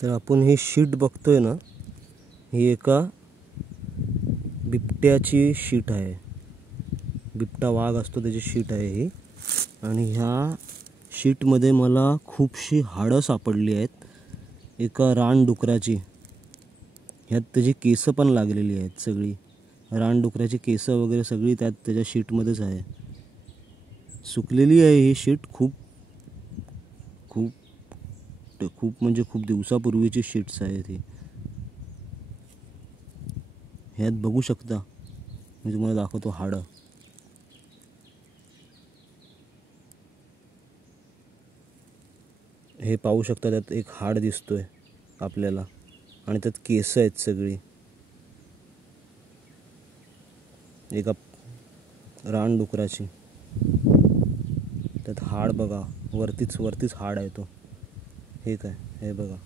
तर आपण ही शीट बघतोय ना, ही एका बिबट्याची शीट आहे. बिबटा वाघ असतो त्याची शीट आहे ही. आणि ह्या शीटमध्ये मला खूपशी हाडं सापडली आहेत एका रानडुकराची. ह्यात त्याची केस पण लागलेली आहेत सगळी. रानडुकराची केस वगैरे सगळी त्याच्या शीटमध्येच आहे. सुकलेली आहे ही शीट. खूप खूप खूप म्हणजे खूप दिवसापूर्वीची शीट्स आहेत ही. ह्यात बघू शकता, मी तुम्हाला दाखवतो हाडं. हे पाहू शकता, त्यात एक हाड दिसतोय आपल्याला आणि त्यात केस आहेत सगळी. एका रानडुकराची. त्यात हाड बघा, वरतीच हाड आहे तो. हे काय, हे बघा,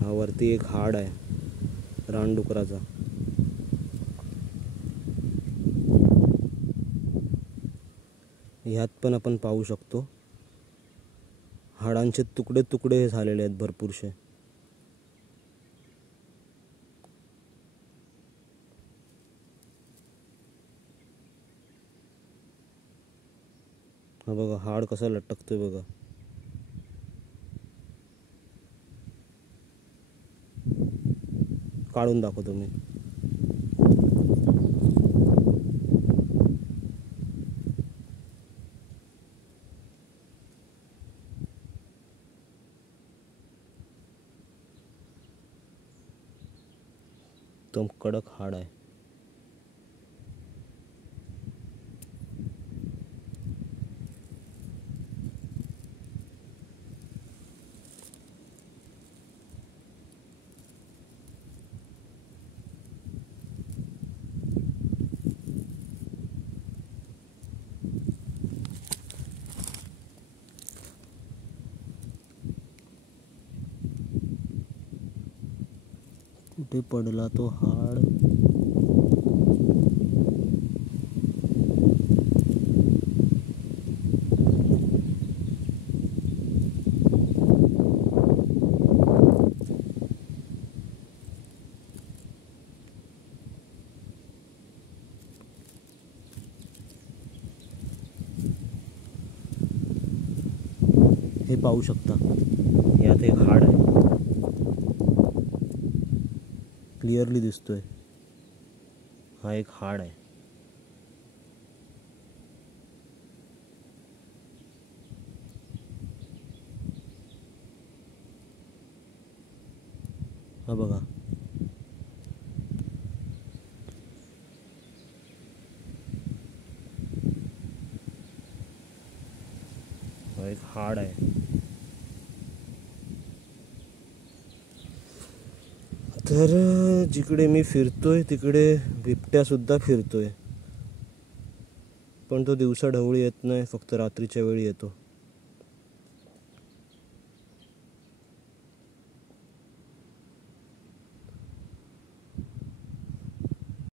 हा वरती एक हाड आहे रानडुकराचा. ह्यात पण आपण पाहू शकतो हाडांचे तुकडे तुकडे झालेले आहेत भरपूरसे. हा बघा, हाड कसा लटकतोय बघा. काढून दाखवतो मी. एकदम कडक हाड आहे. कुठे पडला तो हाड? हे पाहू शकता, यात एक हाड आहे. क्लिअरली दिसतोय, हा एक हाड आहे. हा बघा, हा एक हाड आहे. तर जिकडे मी फिरतोय तिकडे बिबट्या सुद्धा फिरतोय, पण तो दिवसा ढवळी येत नाही, फक्त रात्रीच्या वेळी येतो.